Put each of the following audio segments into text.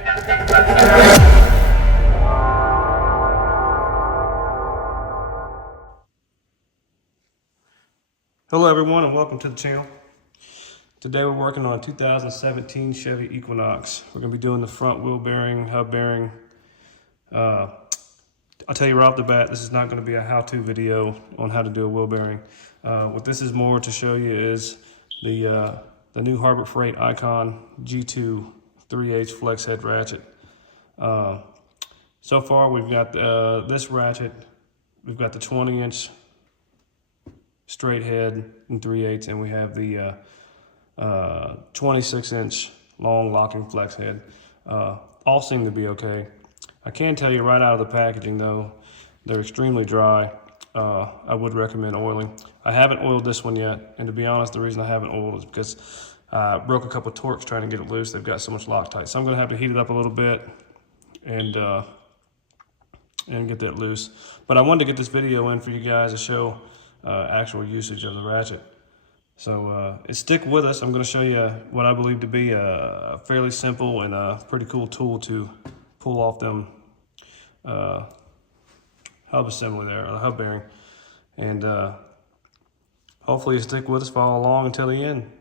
Hello everyone and welcome to the channel. Today we're working on a 2017 Chevy Equinox. We're going to be doing the front wheel bearing, hub bearing. I'll tell you right off the bat, this is not going to be a how-to video on how to do a wheel bearing. What this is more to show you is the new Harbor Freight Icon G2 3/8 flex head ratchet. So far we've got this ratchet, we've got the 20-inch straight head in 3/8, and we have the 26-inch long locking flex head. All seem to be okay. I can tell you right out of the packaging though, they're extremely dry. I would recommend oiling. I haven't oiled this one yet, and to be honest, the reason I haven't oiled is because I broke a couple of Torx trying to get it loose. They've got so much Loctite, so I'm going to have to heat it up a little bit and get that loose. But I wanted to get this video in for you guys to show actual usage of the ratchet. So stick with us. I'm going to show you what I believe to be a fairly simple and a pretty cool tool to pull off them hub assembly there, or the hub bearing. And hopefully you stick with us, follow along until the end.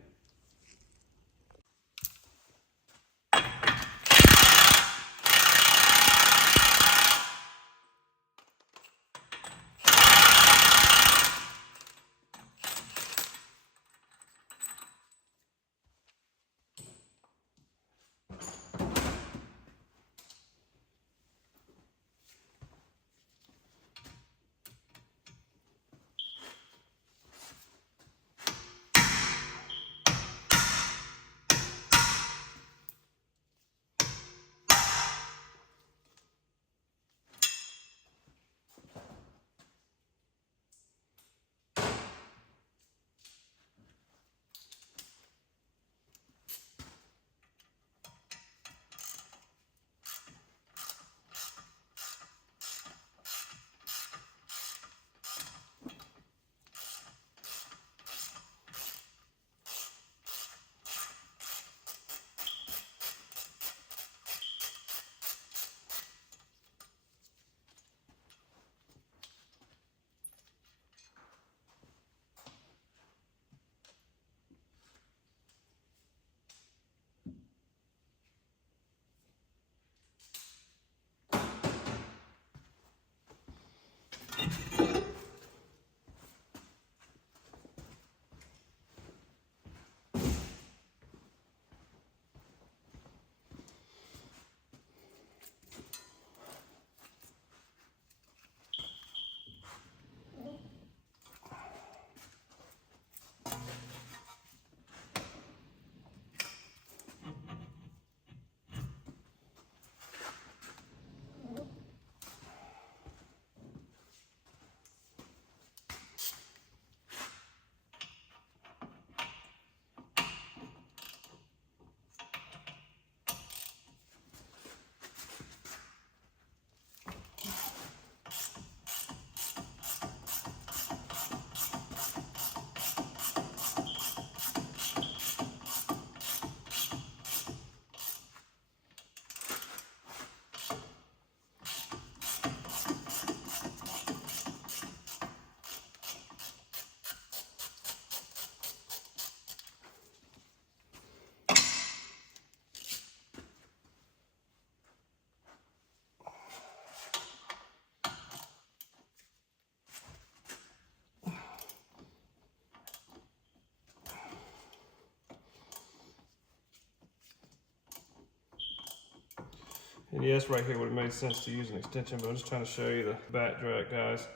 And yes, right here would have made sense to use an extension, but I'm just trying to show you the back drag, guys.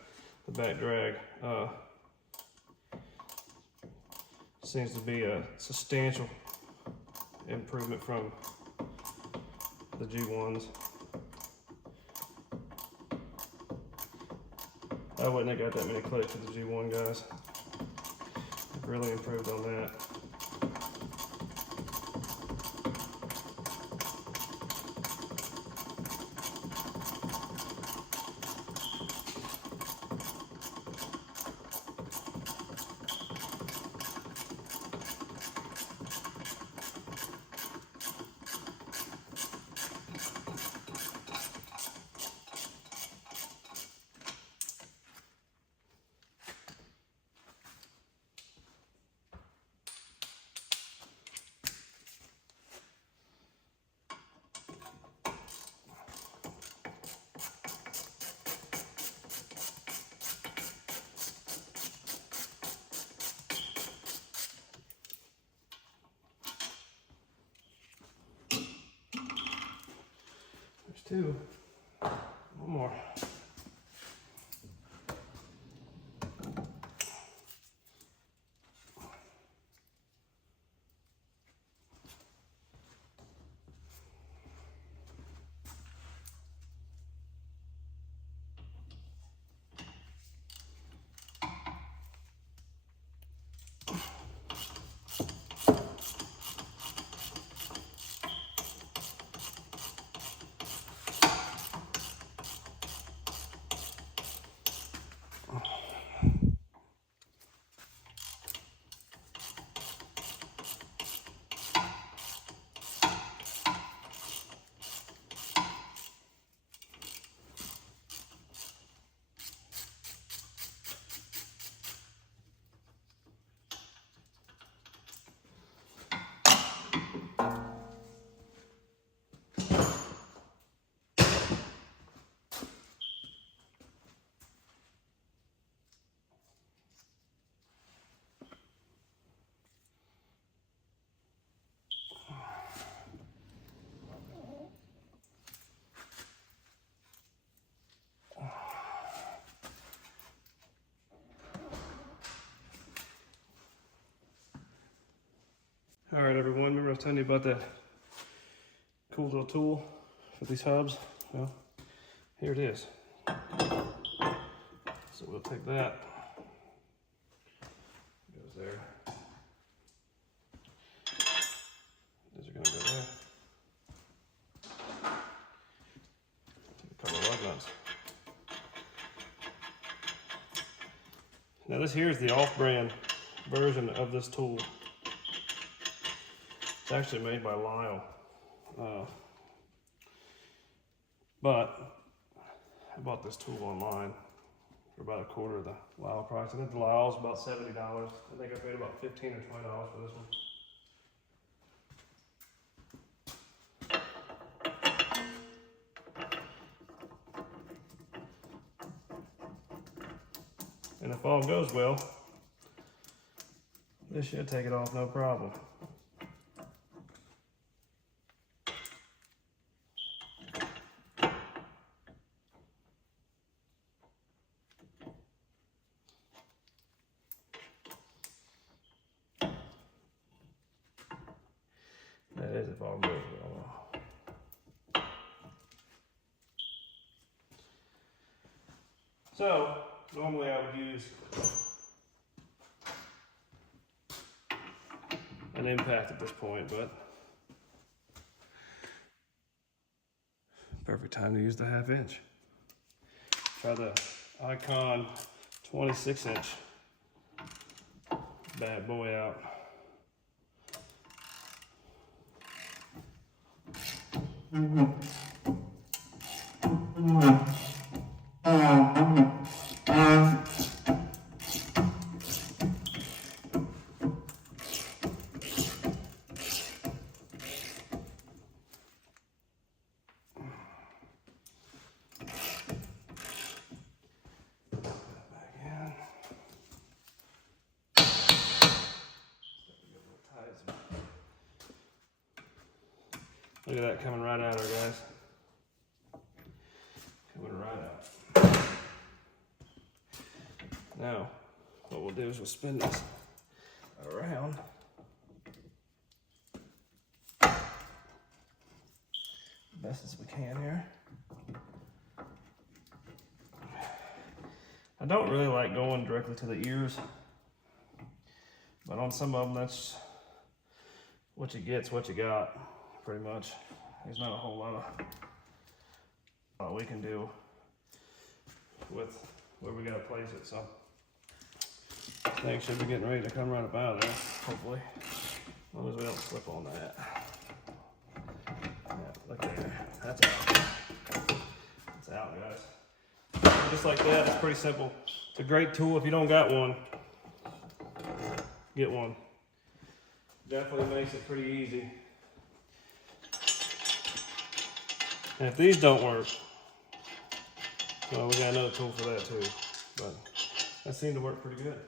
The back drag seems to be a substantial improvement from the G1s. I wouldn't have got that many clicks with the G1, guys. I've really improved on that. 2. One more. All right, everyone, remember I was telling you about that cool little tool for these hubs? Well, here it is. So we'll take that. Goes there. These are gonna go there. Take a couple of lug nuts. Now this here is the off-brand version of this tool. It's actually made by Lyle. But I bought this tool online for about a quarter of the Lyle price. I think the Lyle is about $70. I think I paid about $15 or $20 for this one. And if all goes well, this should take it off no problem. That is if all goes well. So, normally I would use an impact at this point, but perfect time to use the 1/2 inch. Try the Icon 26-inch bad boy out. Look at that coming right at her, guys. Coming right out. Now, what we'll do is we'll spin this around. Best as we can here. I don't really like going directly to the ears, but on some of them, that's what you get's what you got. Pretty much. There's not a whole lot we can do with where we gotta place it, so things should be getting ready to come right up out of there, hopefully. As long as we don't slip on that. Yeah, look there. That's out. It's out, guys. Just like that, it's pretty simple. It's a great tool. If you don't got one, get one. Definitely makes it pretty easy. And if these don't work, well, we got another tool for that too. But that seemed to work pretty good.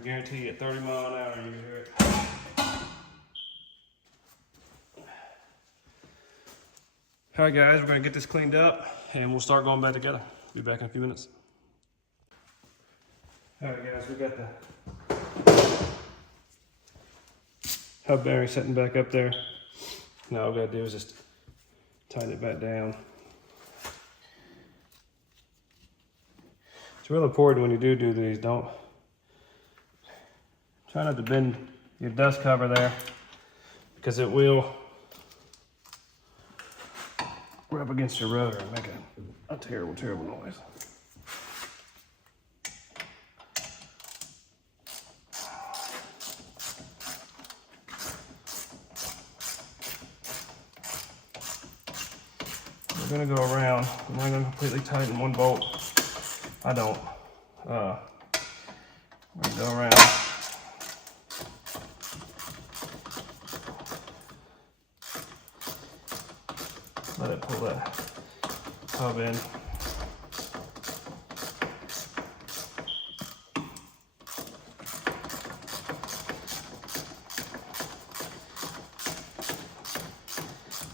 guarantee you at 30 mile an hour you hear it. All right guys, we're gonna get this cleaned up and we'll start going back together. Be back in a few minutes. All right guys, we got the hub bearing sitting back up there. Now all we gotta do is just tighten it back down. It's real important when you do these, try not to bend your dust cover there because it will rub against your rotor and make a terrible, terrible noise. We're gonna go around. I'm not gonna completely tighten one bolt. I don't. We're gonna go around. Let it pull that hub in.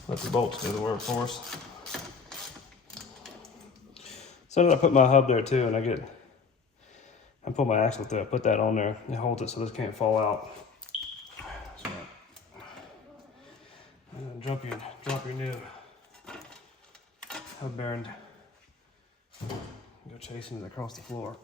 Let the bolts do the work for us. So then I put my hub there too, and I put my axle through. I put that on there. It holds it so this can't fall out. So, and then drop your new hub bearing. Go chasing it across the floor.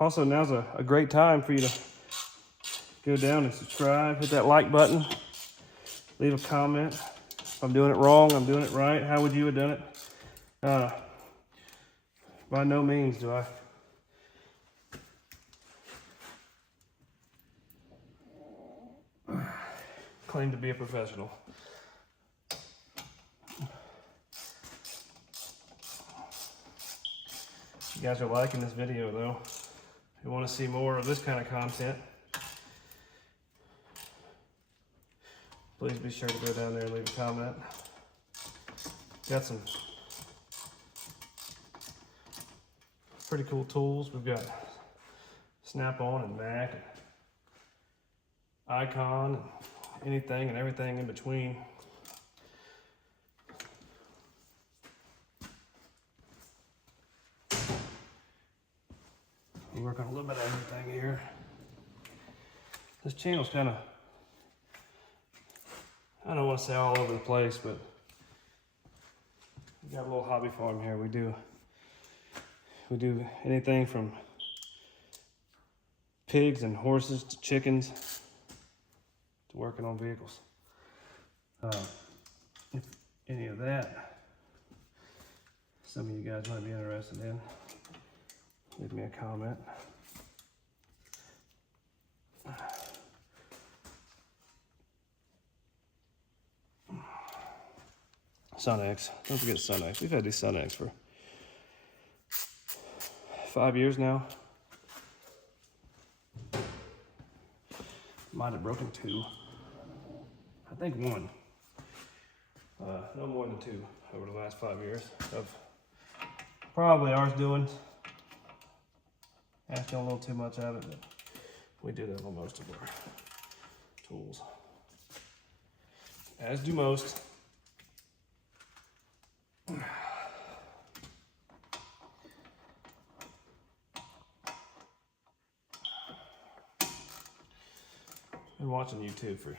Also, now's a great time for you to go down and subscribe, hit that like button, leave a comment. If I'm doing it wrong, I'm doing it right, how would you have done it? By no means do I claim to be a professional. If you guys are liking this video though, if you want to see more of this kind of content, please be sure to go down there and leave a comment. Got some pretty cool tools. We've got Snap-on and Mac, and Icon, and anything and everything in between. We work on a little bit of everything here. This channel's kind of, I don't want to say all over the place, but we got a little hobby farm here. We do anything from pigs and horses to chickens to working on vehicles. If any of that some of you guys might be interested in, leave me a comment. Sun-X, don't forget Sun-X. We've had these Sun-X for 5 years now. Might have broken 2. I think 1. No more than 2 over the last 5 years of probably ours doing. Asking a little too much of it, but we do that on most of our tools. As do most. Been watching YouTube for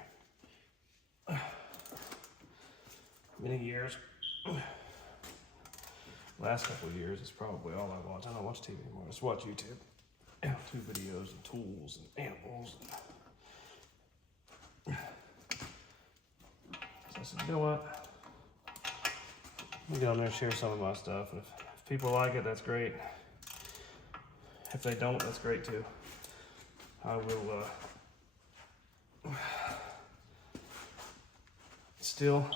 many years. Last couple of years is probably all I watch. I don't watch TV anymore. I just watch YouTube. YouTube videos and tools and animals. So I said, you know what? Let me get on there and share some of my stuff. And if If people like it, that's great. If they don't, that's great too. I will still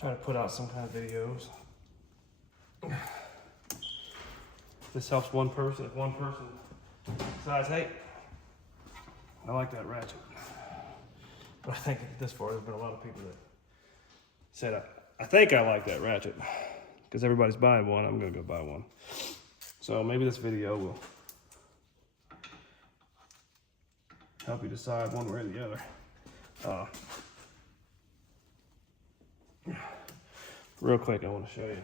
try to put out some kind of videos. This helps one person. If one person decides, hey, I like that ratchet. But I think this far, there's been a lot of people that said, I think I like that ratchet. Because everybody's buying one, I'm gonna go buy one. So maybe this video will help you decide one way or the other. Real quick, I want to show you.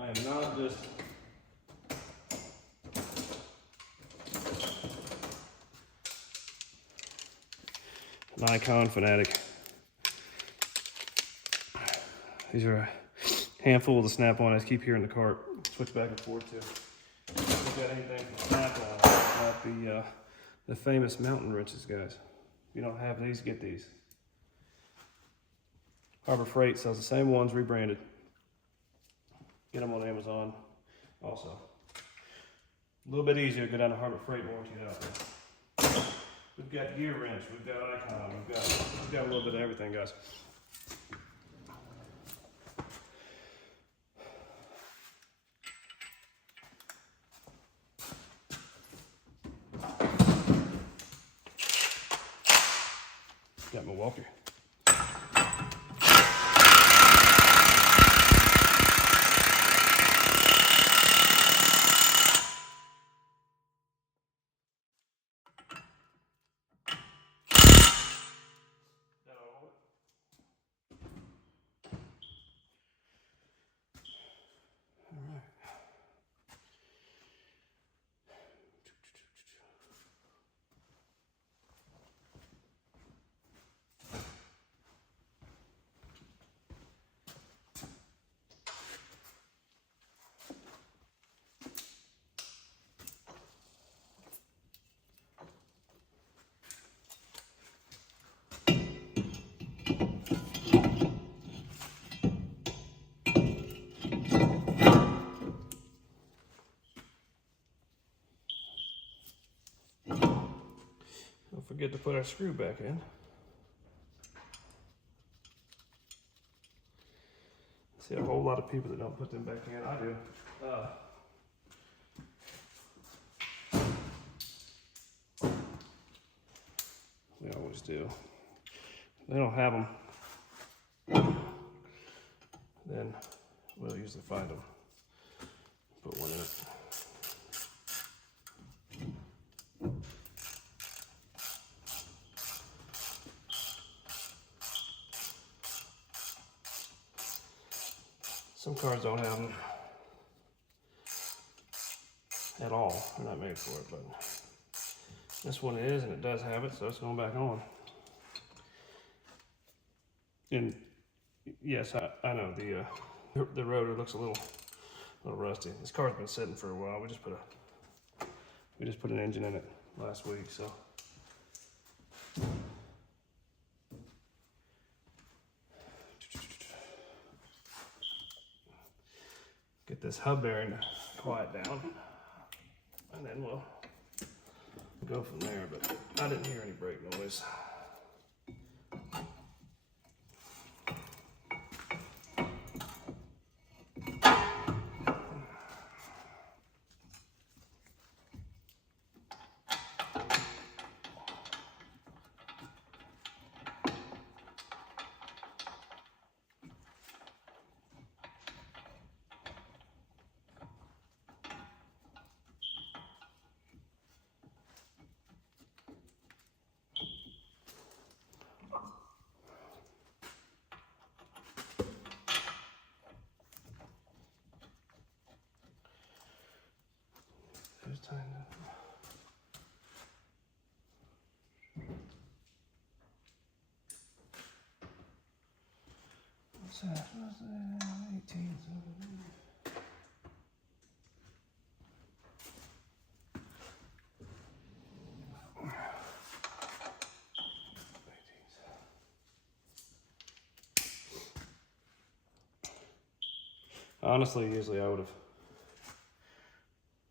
I am not just an icon fanatic. These are a handful of the Snap-on I just keep here in the cart. Switch back and forth to. If you got anything from Snap-on, got the famous mountain wrenches, guys. If you don't have these, get these. Harbor Freight sells the same ones rebranded. Get them on Amazon also. A little bit easier to go down to Harbor Freight and warranty it out there. We've got gear wrench, we've got icon, we've got a little bit of everything, guys. Got Milwaukee. Don't forget to put our screw back in. See a whole lot of people that don't put them back in. I do. We always do. If they don't have them, then we'll usually find them. Put one in it. Some cars don't have them at all. They're not made for it, but this one is, and it does have it, so it's going back on. And yes, I know the rotor looks a little rusty. This car's been sitting for a while. We just put an engine in it last week, so. Get this hub bearing to quiet down, and then we'll go from there, but I didn't hear any brake noise. Just tighten it up. What's that? 18. Honestly, usually I would have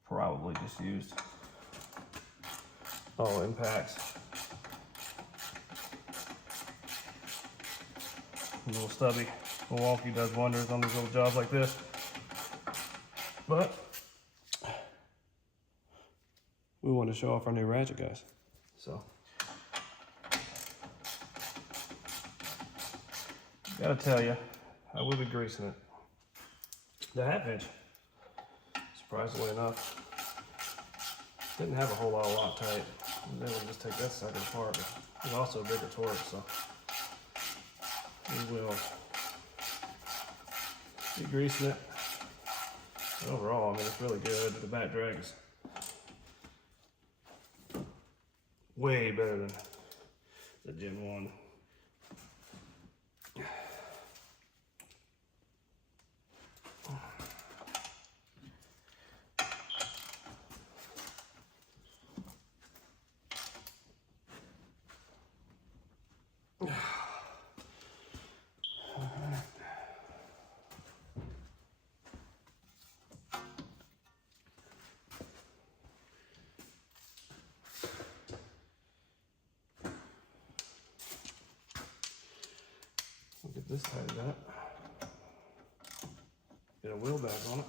probably just used all impacts. A little stubby Milwaukee does wonders on these little jobs like this. But we want to show off our new ratchet, guys. So gotta tell you, I will be greasing it. The half inch, surprisingly enough, didn't have a whole lot of Loctite. I was able to just take that sucker apart, but it's also a bigger torque, so we will be greasing it. Overall, I mean, it's really good. The back drag is way better than the Gen 1. We'll get this tightened up. Get a wheel back on it.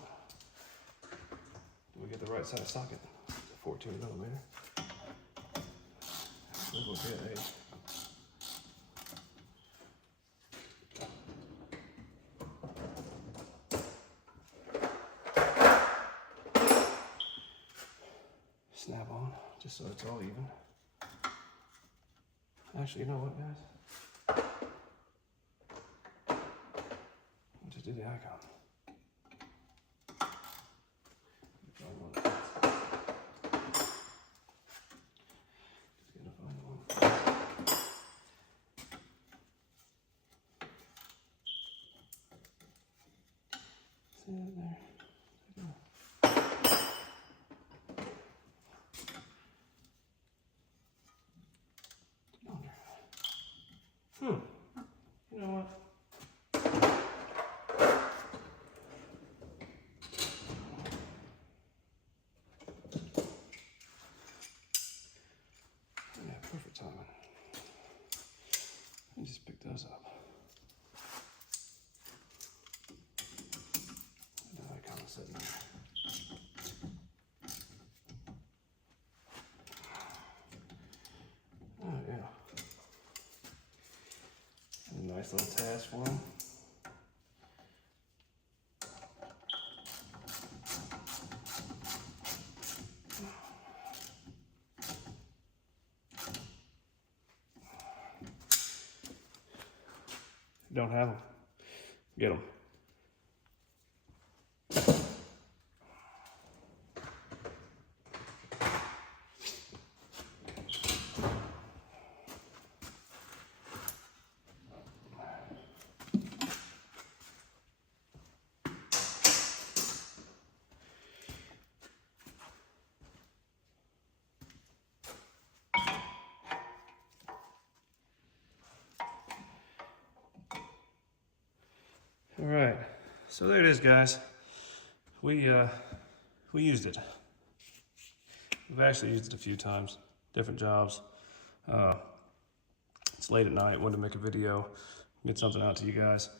We get the right size socket. It's a 14 millimeter. We will get a snap on, just so it's all even. Actually, you know what, guys? I'll just do the icon. See that there? You know what? Yeah, perfect timing. Let me just pick those up. The icon is sitting there. Oh yeah. A nice little task for them. Don't have them. Get them. All right, so there it is, guys. We used it. We've actually used it a few times, different jobs. It's late at night, wanted to make a video, get something out to you guys.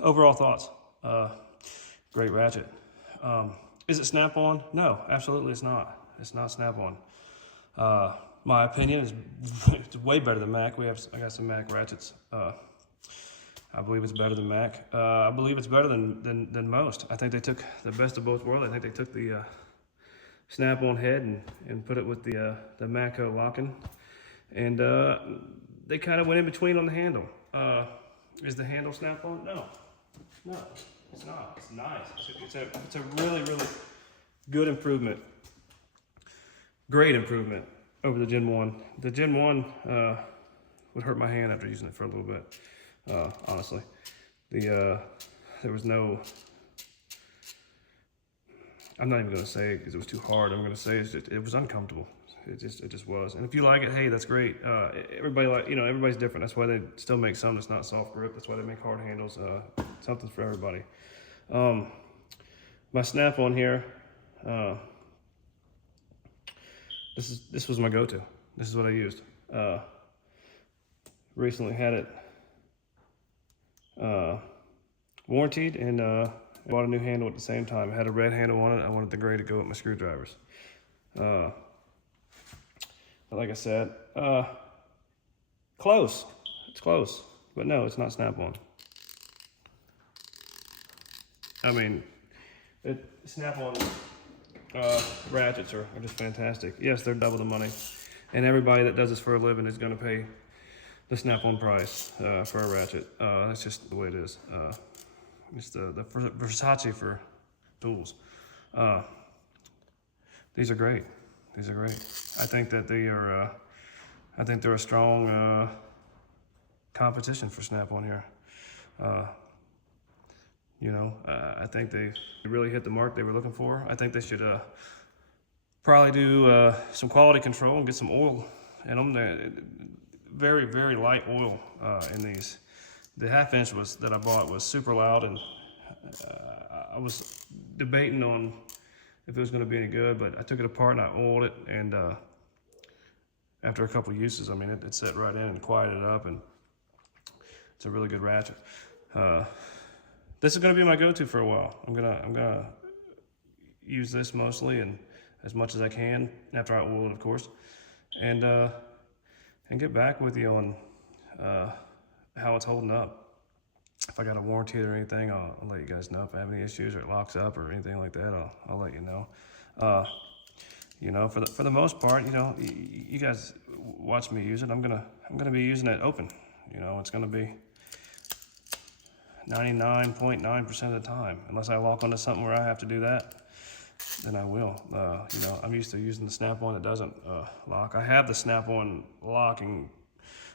Overall thoughts, great ratchet. Is it snap-on? No, absolutely it's not. It's not snap-on. My opinion is it's way better than Mac. I got some Mac ratchets. I believe it's better than Mac. I believe it's better than most. I think they took the best of both worlds. I think they took the snap-on head and put it with the Matco locking. And they kind of went in between on the handle. Is the handle snap-on? No, it's not. It's nice. It's a really, really good improvement. Great improvement over the Gen 1. The Gen 1 would hurt my hand after using it for a little bit. Honestly, there was no, I'm not even going to say it because it was too hard. I'm going to say it was uncomfortable. It just was. And if you like it, hey, that's great. Everybody's different. That's why they still make some that's not soft grip. That's why they make hard handles. Something for everybody. My snap-on here, this was my go-to. This is what I used. Recently had it warranted, and bought a new handle at the same time. I had a red handle on it. I wanted the gray to go with my screwdrivers. Like I said, close. It's close, but no, it's not snap-on. I mean, snap-on ratchets are just fantastic. Yes, they're double the money, and everybody that does this for a living is going to pay the snap-on price for a ratchet. That's just the way it is. It's the Versace for tools. These are great. These are great. I think that they are. I think they're a strong competition for snap-on here. You know, I think they really hit the mark they were looking for. I think they should probably do some quality control and get some oil in them. Very, very light oil in these. The half-inch that I bought was super loud, and I was debating on if it was going to be any good, but I took it apart and I oiled it, and after a couple of uses, I mean, it set right in and quieted up, and it's a really good ratchet. This is going to be my go-to for a while. I'm gonna use this mostly and as much as I can after I oil it, of course, and get back with you on how it's holding up. If I got a warranty or anything, I'll let you guys know. If I have any issues or it locks up or anything like that, I'll let you know. You know, for the most part, you know, you guys watch me use it. I'm gonna be using it open. You know, it's gonna be 99.9% of the time, unless I lock onto something where I have to do that, then I will. You know, I'm used to using the snap-on that doesn't lock. I have the snap-on locking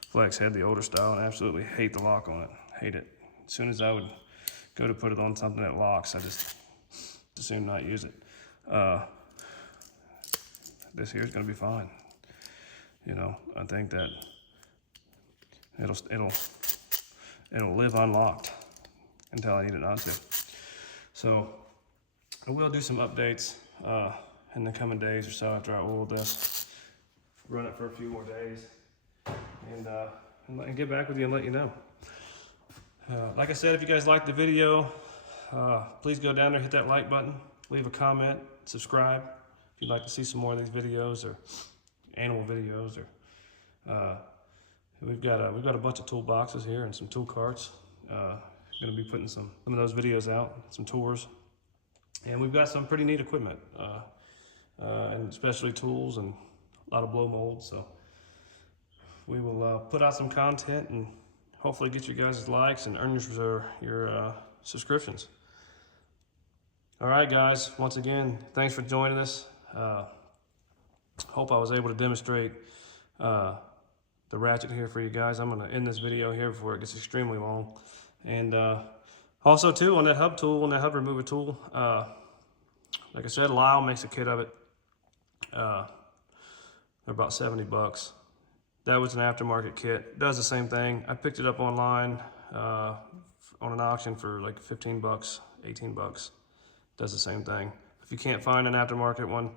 flex head, the older style, and I absolutely hate the lock on it. Hate it. As soon as I would go to put it on something that locks, I just as soon not use it. This here is going to be fine. You know, I think that it'll live unlocked until I need it not to. So I will do some updates in the coming days or so after I oil this. Run it for a few more days, and get back with you and let you know. Like I said, if you guys liked the video, please go down there, hit that like button, leave a comment, subscribe if you'd like to see some more of these videos or animal videos. Or we've got a bunch of toolboxes here and some tool carts. Going to be putting some of those videos out, some tours, and we've got some pretty neat equipment, and especially tools and a lot of blow molds. So we will put out some content and hopefully get you guys likes and earn your subscriptions. All right, guys. Once again, thanks for joining us. Hope I was able to demonstrate the ratchet here for you guys. I'm going to end this video here before it gets extremely long. And also too, on that hub tool, on that hub remover tool, like I said, Lyle makes a kit of it. They're about 70 bucks. That was an aftermarket kit. Does the same thing. I picked it up online on an auction for like 15 bucks, 18 bucks. Does the same thing. If you can't find an aftermarket one,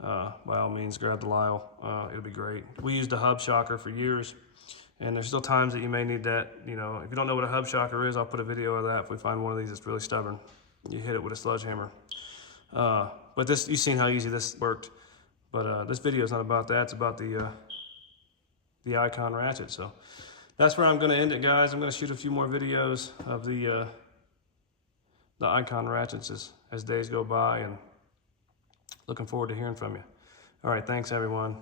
by all means, grab the Lyle. It'll be great. We used a hub shocker for years, and there's still times that you may need that. You know, if you don't know what a hub shocker is, I'll put a video of that. If we find one of these that's really stubborn, you hit it with a sledgehammer. But this, you've seen how easy this worked. But this video is not about that. It's about the Icon ratchet. So that's where I'm going to end it, guys. I'm going to shoot a few more videos of the Icon ratchets as days go by, and looking forward to hearing from you. All right, thanks everyone.